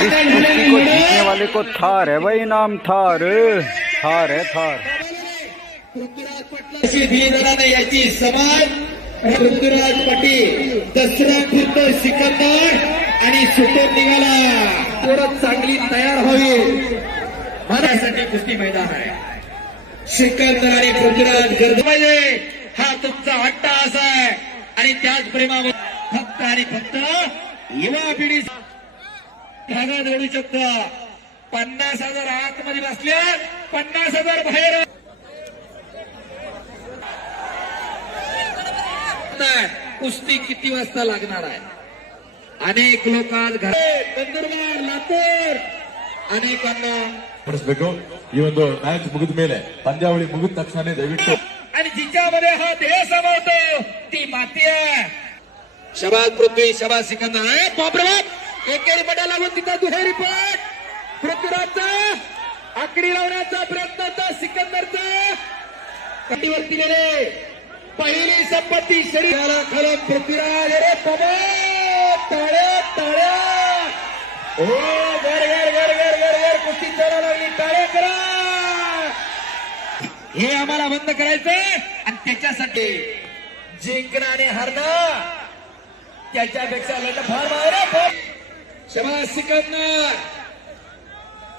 इस कुश्ती को जीतने वाले को थार है भाई, नाम थार, थार है थार। याची समाज पृथ्वीराज पाटील दसरा खुर्द सिकंदर आणि सुटून निघाला. थोडं चांगली तयार व्हावी माझ्यासाठी कुस्ती मैदान आहे. सिकंदर आणि पृथ्वीराज गर्द पाहिजे, हा तुमचा हट्टा असा आहे. आणि त्याच प्रेमावर फक्त आणि फक्त युवा पिढी धागा जोडू शकतो. 50,000 आतमध्ये बसल्या, 50,000 बाहेर. कुस्ती किती वाजता लागणार आहे? अनेक लोक आज नंदुरबार लातूर ಅನೇಕನ್ನ ಪಡಿಸಬೇಕು. ಈ ಒಂದು ಮ್ಯಾಚ್ ಮುಗಿದ ಮೇಲೆ ಪಂದ್ಯಾವಳಿ ಮುಗಿದ ತಕ್ಷಣ ದಯವಿಟ್ಟು आणि जिच्यामध्ये हा देह समावतो ती माती आहे. शबाज पृथ्वी, शबाज सिकंदर. बापरे बाप, एकेरी पडा लागून तिथं दुहेरी पट. पृथ्वीराजचा आकडी लावण्याचा प्रयत्न, सिकंदरचा कटीवरती गेले. पहिली संपत्ती शरीराला खालून पृथ्वीराज. अरे बाबा, टाळ्या टाळ्या. हो, घर घर घर घर घर घर कुस्ती चालू लागली. टाळ्या करा. हे आम्हाला बंद करायचंय. आणि त्याच्यासाठी जिंकणं आणि हरणं त्याच्यापेक्षा लढणं फार बाहेर. शबाज सिकंदर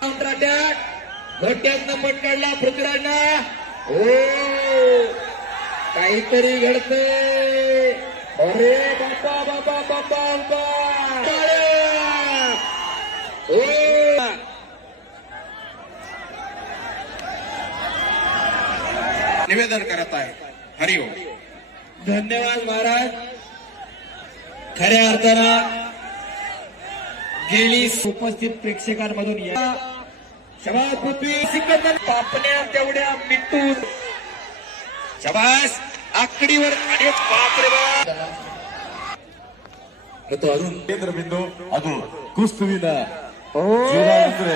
काउंटर अटॅक, घोट्यातनं पट काढला पृथ्वीराजनं. हो, काहीतरी घडतंय. अरे बाबा बाबा बाबा बाबा. निवेदन करत आहे. हरिओम. धन्यवाद महाराज. खऱ्या अर्थानं गेली उपस्थित प्रेक्षकांमधून या शबाज पृथ्वी सिकंदर पापण्या तेवढ्या मिटून शबाज आकडीवर. अरे बापरे बाप. ಮತ್ತು ಅರುಣ್ ಕೇಂದ್ರ ಬಿಂದು ಅದು ಕುಸ್ತುವಿನ ಜೀವ ಅಂದ್ರೆ